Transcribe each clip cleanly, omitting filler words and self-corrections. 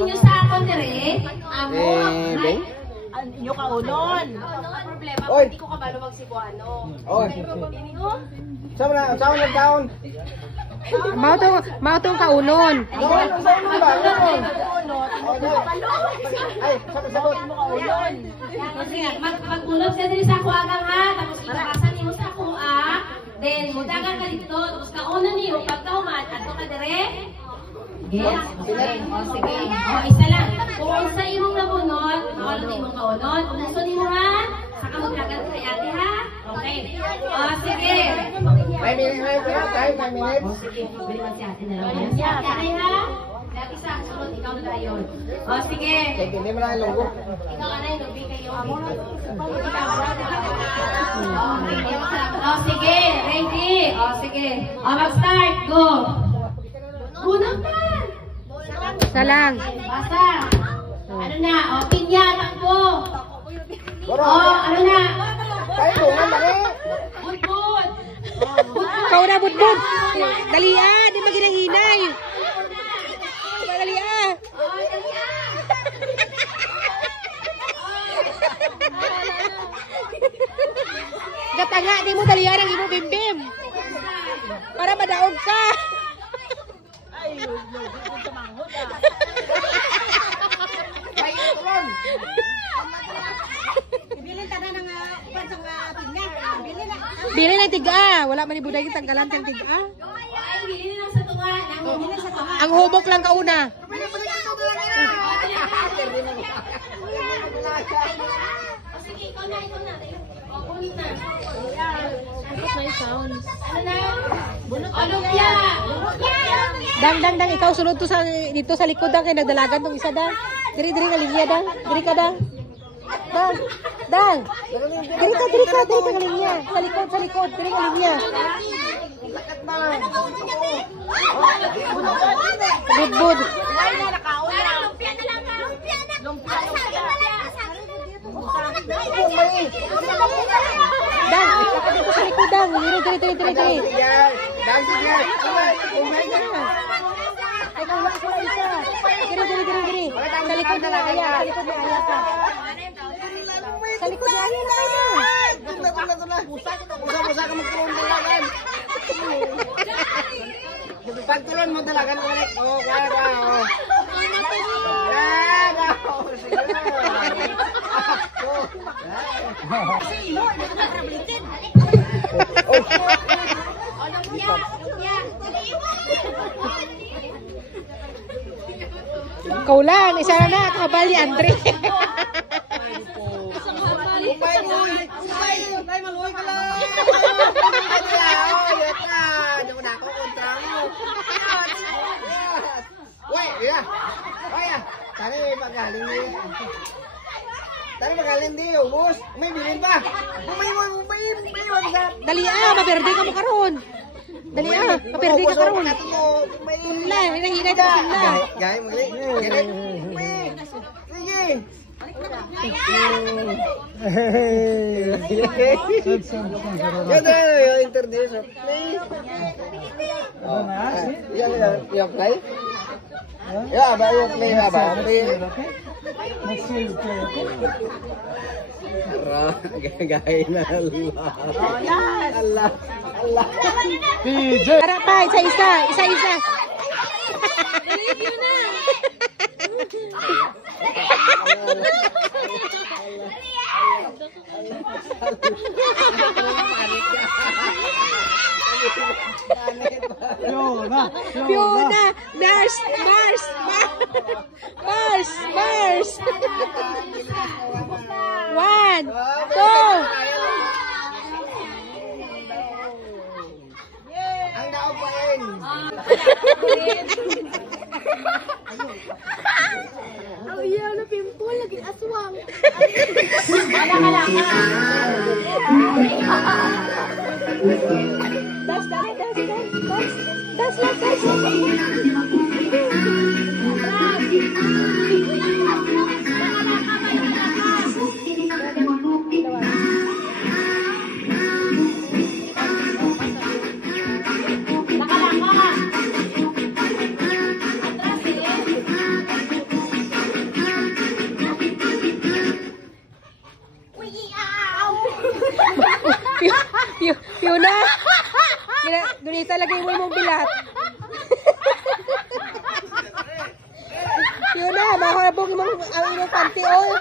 inyo sa akon dire. Amo. Inyo kaunon. Ang problema, hindi ko kabalo magsibuano. Oy. Sama na taon. Mao tong kaunon. Ay, sabot. Magulog ka din sa ako agang ha, tapos itakasan niyo sa ako then mutagan ka dito, tapos kaunan niyo, pagkauman, ato ka dire. Yes. Sige. Isa lang. Kung sa imong nabunod, mawala na imong kaunon. Kung gusto niyo ha, saka maglagan sa ate ha. Okay. Sige. 5 minutes na tayo, 5 minutes. Sige, biliman si ate na lang. Si ate ha. Dati sa sunod, ikaw na tayo. Sige. Sige, hindi mo na ilunggo. Ikaw anay, lubi kayo. Sige, ready. Sige. Mag-start. Go. Unang ka. Isa lang. Basta. Ano na? Pinya, takbo. Ano na? Tayo, tungan na rin. Budbud. Ikaw na, budbud. Dali di maginang-inay. Dali Gatanga, di mo dali ang imo bim-bim. Para madaog ka. Bili ng tiga. Wala man ibuday kitang galan ng tiga. Bili lang sa tunga. Ang hubok lang kauna. Sige, ikaw na. Kunin na. Ano na? Lumpia. Dang, ikaw sunod to dito sa likod dang kay nagdalagan tong isa dang. Diri nga linya dang. Diri ka dang. Dang. Diri ka nga linya. Sa likod, diri nga linya. Budbud. Dang, dito sa likod dang. Diri. Diri. Sa likod na aya ka. Sa likod na aya na. Busa ka magtulong. Pagtulon mo dalagan ulit. Kaya. Ikaw lang, isa na kabal ni Andre. Tari magaling di, ubos. May bilin pa. Umayon. Dali maperde ka mo karon. Dali maperde ka karon. Tunla, hinahinay ka tunla. Gaya muli. Sige. Yung internet. Please. Yung play? Yeah, ba yung play ba? Next year you play, okay? Gagay na Allah. PJ! Tara pa, isa-isa. Review na. Fiona! Mars! 1, 2. Ang naupain. Oh iya, na pimple lagi aswang. talaga yung mong bilat. Yun na, mahabog ang imong panty, oh.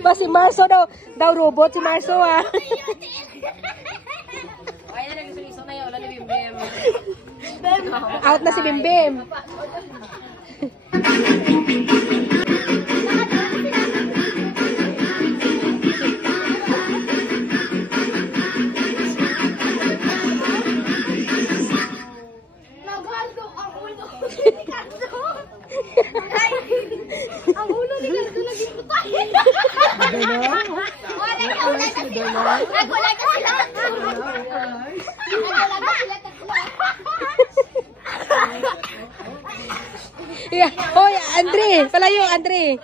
Ba si Marso daw robot si Marso ah. Ay, na nag-iso na yun. Wala na Bimbim. Out na si Bimbim. Ang ulo ni Ganto naging putay. Nagkulay ka sila. Yeah. Hoy, Andre, palayo, Andre.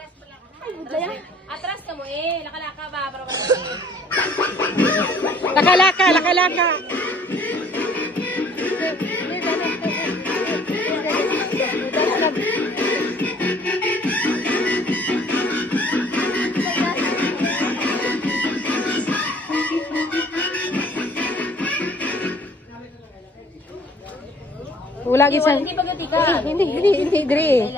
Atras ka mo eh. Lakalaka ba? Para ba? Lakalaka. Wala gid sa. Hindi pagkatikan. Hindi, Dre.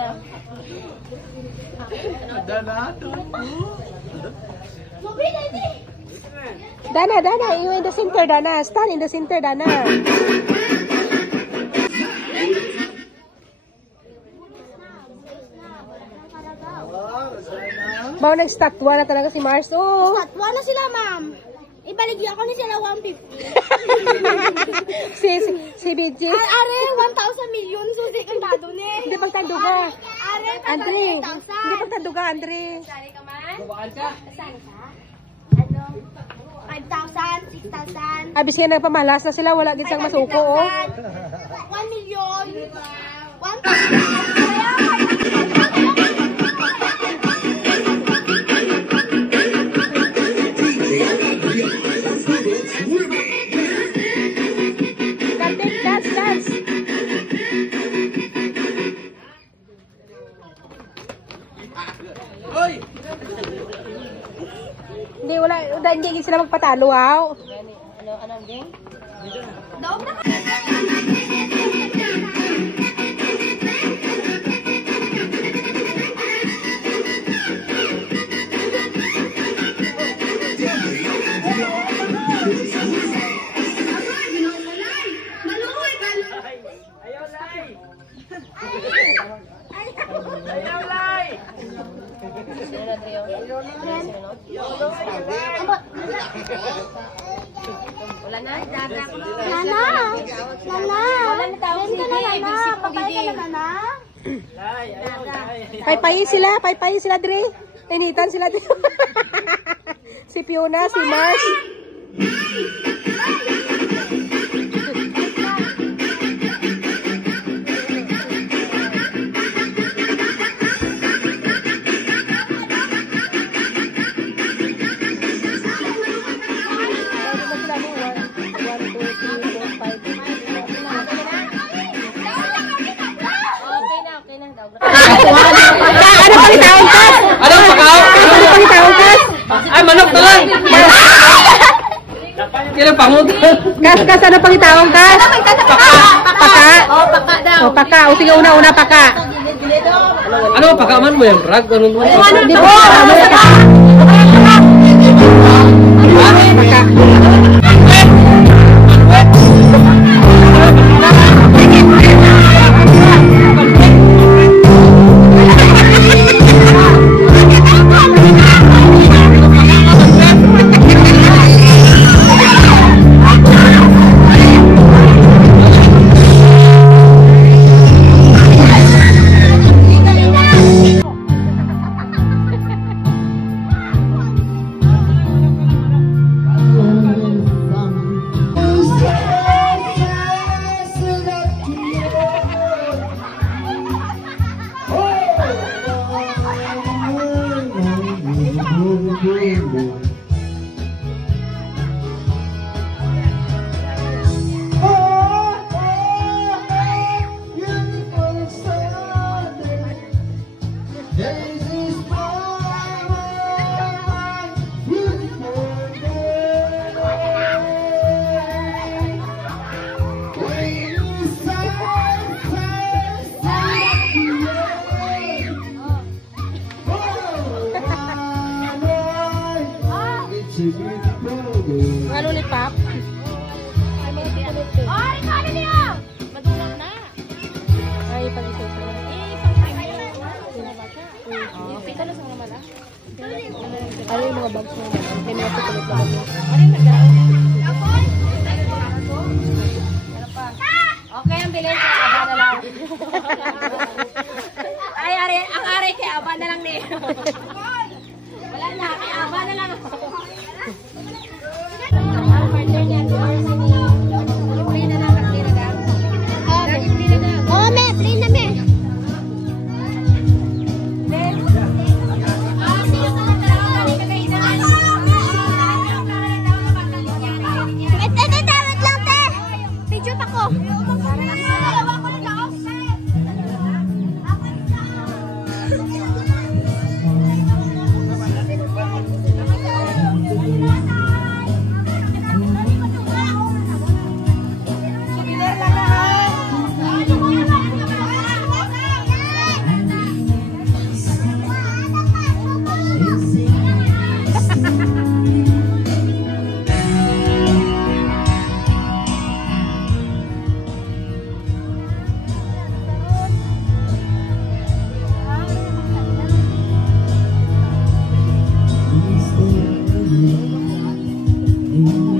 Dana, you in the center, Dana. Stand in the center, Dana. Bao nag-statwa na talaga si Mars. Oh. Tatwa na sila, ma'am. Ibaligyan ko ni sila 150. si BG. Are, 1,000 million. Susi kang dado ni. Hindi pagtanduga. Are, Andre. 5,000. Hindi pagtanduga, Andre. Sali ka man? Saan ka? Ano? 5,000, 6,000. Abis nga nagpamalas na sila. Wala gid sang masuko, oh. 1 million. 1,000. Dance. Hindi sila magpatalo, ha? Ano ang game? Wala na? Nana! Wala na tao si Nana! Papay ka na, Nana! Paypayin sila, Dre. Initan sila, Dre. Si Fiona, si Mars. Ano pang itaon ka? Ano pakaw? Ano pang itaon ka? Ay, manok na lang. Kaya pangut. Kas, ano pang itaon ka? Paka. Oh, paka daw. O, paka. O, sige, una, paka. Ano pakaman mo yan, Brad? Ano mo? Di ba? Paka. Mga lollipop. Oh, Ricardo niyo! Madulang na. Ay, pag-isip ko. Kita na sa mga mala. Ano yung mga bags mo? Kaya mga pitulit na kami. Okay, ang bilhin kaya aba na lang. Ay, ang ari kaya aba na lang ni. Wala na, kaya aba na lang. Oh, me, play na me. Wait lang, te. Picture pa ko. Mm-hmm.